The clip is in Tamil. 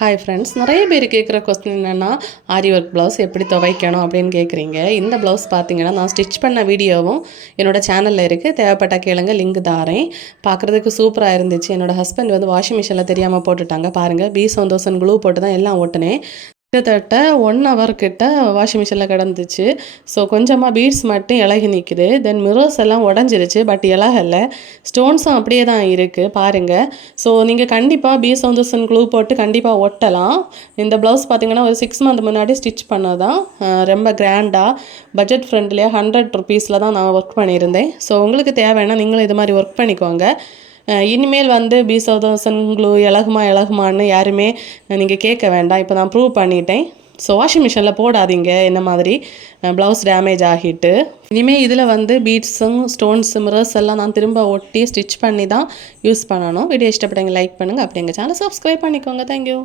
ஹாய் ஃப்ரெண்ட்ஸ், நிறைய பேர் கேட்குற கொஸ்டின் என்னென்னா ஆரி ஒர்க் ப்ளவுஸ் எப்படி துவைக்கணும் அப்படின்னு கேட்குறீங்க. இந்த ப்ளவுஸ் பார்த்தீங்கன்னா நான் ஸ்டிச் பண்ண வீடியோவும் என்னோடய சேனலில் இருக்குது. தேவைப்பட்ட கேளுங்க, லிங்க் தாரேன். பார்க்குறதுக்கு சூப்பராக இருந்துச்சு. என்னோடய ஹஸ்பண்ட் வந்து வாஷிங் மிஷினில் தெரியாமல் போட்டுட்டாங்க. பாருங்கள், B1000 க்ளூ போட்டு தான் எல்லாம் ஓட்டுனேன். கிட்டத்தட்ட 1 ஹவர் கிட்ட வாஷிங் மிஷினில் கிடந்துச்சு. ஸோ கொஞ்சமாக பீட்ஸ் மட்டும் இலகி நிற்குது. தென் மிரர்ஸ் எல்லாம் உடஞ்சிருச்சு, பட் இலகலை. ஸ்டோன்ஸும் அப்படியே தான் இருக்குது பாருங்கள். ஸோ நீங்கள் கண்டிப்பாக B1000 க்ளூ போட்டு கண்டிப்பாக ஒட்டலாம். இந்த ப்ளவுஸ் பார்த்தீங்கன்னா ஒரு 6 மந்த் முன்னாடி ஸ்டிச் பண்ணதான். ரொம்ப கிராண்டாக பட்ஜெட் ஃப்ரெண்ட்லியாக 100 ருபீஸில் தான் நான் ஒர்க் பண்ணியிருந்தேன். ஸோ உங்களுக்கு தேவைன்னா நீங்களும் இது மாதிரி ஒர்க் பண்ணிக்கோங்க. இனிமேல் வந்து B1000 க்ளூ இலகுமான்னு யாருமே நீங்கள் கேட்க வேண்டாம். இப்போ நான் ப்ரூவ் பண்ணிட்டேன். ஸோ வாஷிங் மிஷினில் போடாதீங்க, என்ன மாதிரி ப்ளவுஸ் டேமேஜ் ஆகிட்டு. இனிமேல் இதில் வந்து பீட்ஸும் ஸ்டோன்ஸ் மிரர்ஸ் எல்லாம் நான் திரும்ப ஒட்டி ஸ்டிச் பண்ணி தான் யூஸ் பண்ணணும். வீடியோ இஷ்டப்பட்டவங்க லைக் பண்ணுங்கள். அப்படி எங்கள் சேனல் சப்ஸ்கிரைப் பண்ணிக்கோங்க. தேங்க்யூ.